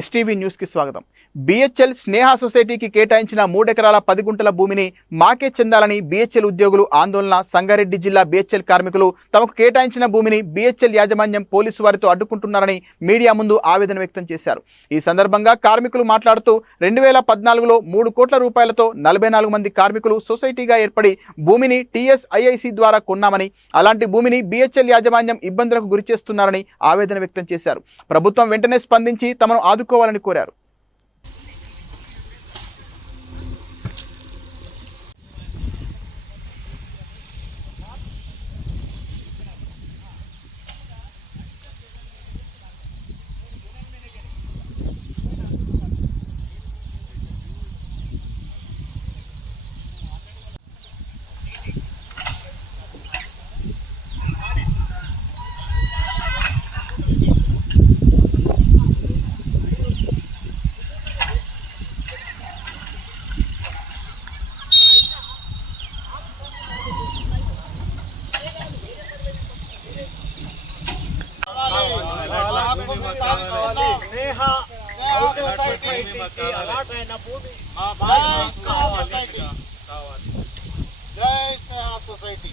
STV న్యూస్కి స్వాగతం BHEL స్నేహ సొసైటీకి కేటాయించిన మూడెకరాల పది గుంటల భూమిని మాకే చెందాలని బీహెచ్ఎల్ ఉద్యోగులు ఆందోళన సంగారెడ్డి జిల్లా బిహెచ్ఎల్ కార్మికులు తమకు కేటాయించిన భూమిని బిహెచ్ఎల్ యాజమాన్యం పోలీసు వారితో అడ్డుకుంటున్నారని మీడియా ముందు ఆవేదన వ్యక్తం చేశారు ఈ సందర్భంగా కార్మికులు మాట్లాడుతూ రెండు వేల పద్నాలుగులో మూడు కోట్ల రూపాయలతో నలభై నాలుగు మంది కార్మికులు సొసైటీగా ఏర్పడి భూమిని టీఎస్ఐఐసి ద్వారా కొన్నామని అలాంటి భూమిని బీహెచ్ఎల్ యాజమాన్యం ఇబ్బందులకు గురిచేస్తున్నారని ఆవేదన వ్యక్తం చేశారు ప్రభుత్వం వెంటనే స్పందించి తమను ఆదు ఆదుకోవాలని కోరారు సొసైటీ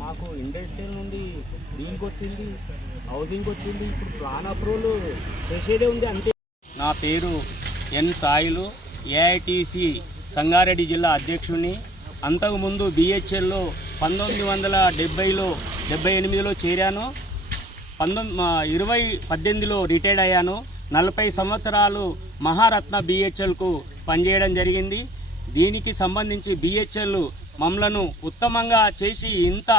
మాకు ఇండస్ట్రియల్ నుండి దీనికి వచ్చింది హౌసింగ్ వచ్చింది ఇప్పుడు ప్లాన్ అప్రూవల్ చేసేదే ఉంది అంటే నా పేరు ఎన్ సాయిలు ఏఐటిసి సంగారెడ్డి జిల్లా అధ్యక్షుడిని అంతకుముందు బిహెచ్ఎల్లో పంతొమ్మిది వందల డెబ్బైలో డెబ్బై ఎనిమిదిలో చేరాను పంతొమ్మిది ఇరవై పద్దెనిమిదిలో రిటైర్డ్ అయ్యాను నలభై సంవత్సరాలు మహారత్న బిహెచ్ఎల్కు పనిచేయడం జరిగింది దీనికి సంబంధించి బిహెచ్ఎల్ మమ్మలను ఉత్తమంగా చేసి ఇంత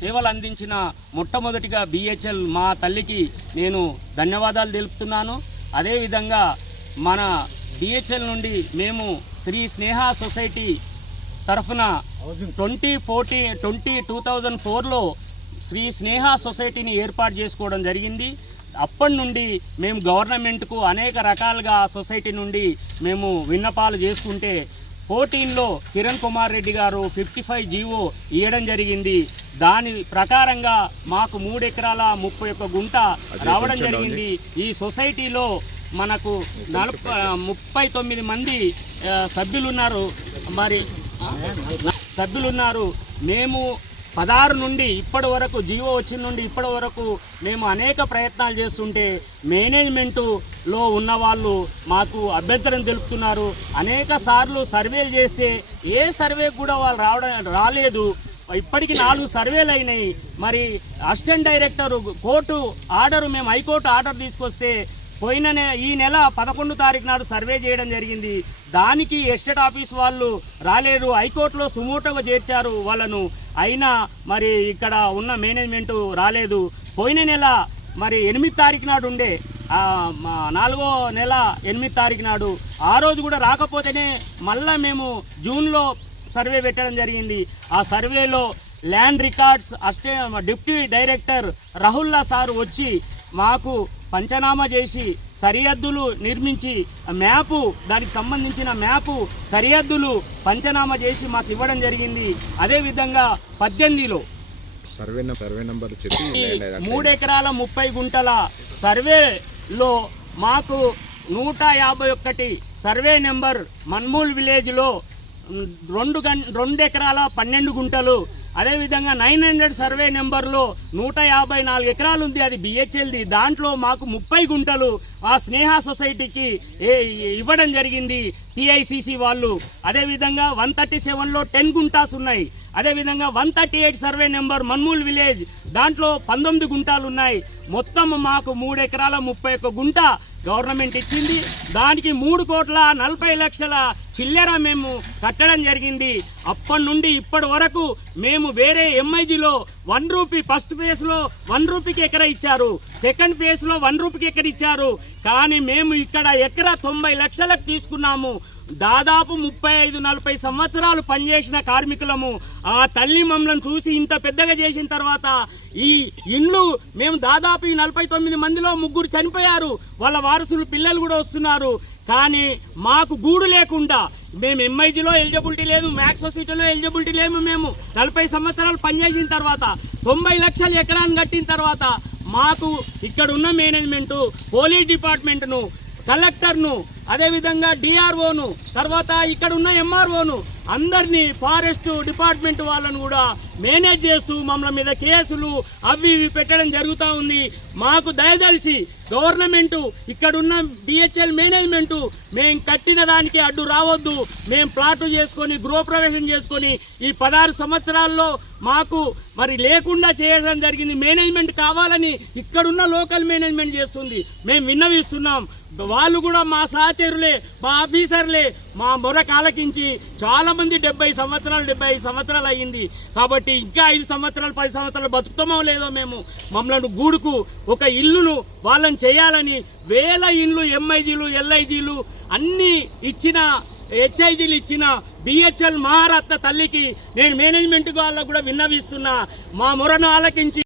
సేవలు అందించిన మొట్టమొదటిగా బిహెచ్ఎల్ మా తల్లికి నేను ధన్యవాదాలు తెలుపుతున్నాను అదేవిధంగా మన బిహెచ్ఎల్ నుండి మేము శ్రీ స్నేహ సొసైటీ తరఫున twenty forty twenty two thousand ఫోర్లో శ్రీ స్నేహ సొసైటీని ఏర్పాటు చేసుకోవడం జరిగింది అప్పటి నుండి మేము గవర్నమెంట్కు అనేక రకాలుగా ఆ సొసైటీ నుండి మేము విన్నపాలు చేసుకుంటే ఫోర్టీన్లో కిరణ్ కుమార్ రెడ్డి గారు ఫిఫ్టీ ఫైవ్ జీవో ఇవ్వడం జరిగింది దాని ప్రకారంగా మాకు మూడు ఎకరాల ముప్పై ఒక్క గుంట రావడం జరిగింది ఈ సొసైటీలో మనకు నలభ ముప్పై తొమ్మిది మంది సభ్యులున్నారు మరి సభ్యులున్నారు మేము పదహారు నుండి ఇప్పటి వరకు జీవో వచ్చిన నుండి ఇప్పటి వరకు మేము అనేక ప్రయత్నాలు చేస్తుంటే మేనేజ్మెంటులో ఉన్న వాళ్ళు మాకు అభ్యంతరం తెలుపుతున్నారు అనేక సార్లు సర్వేలు చేస్తే ఏ సర్వే కూడా వాళ్ళు రావడం రాలేదు ఇప్పటికి నాలుగు సర్వేలు అయినాయి మరి అసిస్టెంట్ డైరెక్టర్ కోర్టు ఆర్డర్ మేము హైకోర్టు ఆర్డర్ తీసుకొస్తే పోయిన ఈ నెల పదకొండు తారీఖు నాడు సర్వే చేయడం జరిగింది దానికి ఎస్టేట్ ఆఫీస్ వాళ్ళు రాలేదు హైకోర్టులో సుమోటోగా చేర్చారు వాళ్ళను అయినా మరి ఇక్కడ ఉన్న మేనేజ్మెంటు రాలేదు పోయిన నెల మరి ఎనిమిది తారీఖు నాడు ఉండే నాలుగో నెల ఎనిమిది తారీఖు నాడు ఆ రోజు కూడా రాకపోతేనే మళ్ళా మేము జూన్లో సర్వే పెట్టడం జరిగింది ఆ సర్వేలో ల్యాండ్ రికార్డ్స్ అస్టే డిప్యూటీ డైరెక్టర్ రాహుల్లా సార్ వచ్చి మాకు పంచనామా చేసి సరిహద్దులు నిర్మించి మ్యాపు దానికి సంబంధించిన మ్యాపు సరిహద్దులు పంచనామా చేసి మాకు ఇవ్వడం జరిగింది అదేవిధంగా పద్దెనిమిదిలో సర్వే సర్వే నంబర్ మూడు మూడెకరాల ముప్పై గుంటల సర్వేలో మాకు నూట యాభై ఒక్కటి సర్వే నెంబర్ మన్మూల్ విలేజ్లో రెండు గం రెండు ఎకరాల పన్నెండు గుంటలు అదేవిధంగా నైన్ హండ్రెడ్ సర్వే నెంబర్లో నూట యాభై నాలుగు ఎకరాలు ఉంది అది బిహెచ్ఎల్ది దాంట్లో మాకు ముప్పై గుంటలు ఆ స్నేహ సొసైటీకి ఇవ్వడం జరిగింది టీఐసిసి వాళ్ళు అదేవిధంగా వన్ థర్టీ సెవెన్లో టెన్ గుంటాస్ ఉన్నాయి అదేవిధంగా one thirty eight survey number Manmool village దాంట్లో పంతొమ్మిది గుంటాలు ఉన్నాయి మొత్తం మాకు మూడు ఎకరాల ముప్పై ఒక గుంట గవర్నమెంట్ ఇచ్చింది దానికి మూడు కోట్ల నలభై లక్షల చిల్లర మేము కట్టడం జరిగింది అప్పటి నుండి ఇప్పటి వరకు మేము వేరే ఎంఐజీలో వన్ రూపీ ఫస్ట్ ఫేజ్లో వన్ రూపీకి ఎకర ఇచ్చారు సెకండ్ ఫేజ్లో వన్ రూపీకి ఎకర ఇచ్చారు కానీ మేము ఇక్కడ ఎకర తొంభై లక్షలకు తీసుకున్నాము దాదాపు ముప్పై ఐదు నలభై సంవత్సరాలు పనిచేసిన కార్మికులము ఆ తల్లి మమ్మల్ని చూసి ఇంత పెద్దగా చేసిన తర్వాత ఈ ఇండ్లు మేము దాదాపు ఈ నలభై తొమ్మిది మందిలో ముగ్గురు చనిపోయారు వాళ్ళ వారసులు పిల్లలు కూడా వస్తున్నారు కానీ మాకు గూడు లేకుండా మేము ఎంఐజీలో ఎలిజిబిలిటీ లేదు మ్యాక్స్ సొసైటీలో ఎలిజిబిలిటీ లేము మేము నలభై సంవత్సరాలు పనిచేసిన తర్వాత తొంభై లక్షలు ఎకరాన్ని కట్టిన తర్వాత మాకు ఇక్కడ ఉన్న మేనేజ్మెంటు పోలీస్ డిపార్ట్మెంట్ను కలెక్టర్ను అదేవిధంగా డిఆర్ఓను తర్వాత ఇక్కడ ఉన్న ఎంఆర్ఓను అందరినీ ఫారెస్ట్ డిపార్ట్మెంట్ వాళ్ళను కూడా మేనేజ్ చేస్తూ మమ్మల్ని మీద కేసులు అవి ఇవి పెట్టడం జరుగుతూ ఉంది మాకు దయదలిసి గవర్నమెంటు ఇక్కడున్న బిహెచ్ఎల్ మేనేజ్మెంటు మేము కట్టిన దానికి అడ్డు రావద్దు మేము ప్లాటు చేసుకొని గృహప్రవేశం చేసుకొని ఈ పదహారు సంవత్సరాల్లో మాకు మరి లేకుండా చేయడం జరిగింది మేనేజ్మెంట్ కావాలని ఇక్కడున్న లోకల్ మేనేజ్మెంట్ చేస్తుంది మేము విన్నవిస్తున్నాం వాళ్ళు కూడా మా సహచ వాలంటీర్లే మా ఆఫీసర్లే మా మొర కాలకించి చాలామంది డెబ్బై సంవత్సరాలు డెబ్బై సంవత్సరాలు అయ్యింది కాబట్టి ఇంకా ఐదు సంవత్సరాలు పది సంవత్సరాలు బతుకుతామో లేదో మేము మమ్మల్ని గూడుకు ఒక ఇల్లును వాళ్ళని చేయాలని వేల ఇండ్లు ఎంఐజీలు ఎల్ఐజీలు అన్నీ ఇచ్చిన హెచ్ఐజీలు ఇచ్చిన బిహెచ్ఎల్ మహారత్న తల్లికి నేను మేనేజ్మెంట్ వాళ్ళకు కూడా విన్నవిస్తున్నా మా మొరను ఆలకించి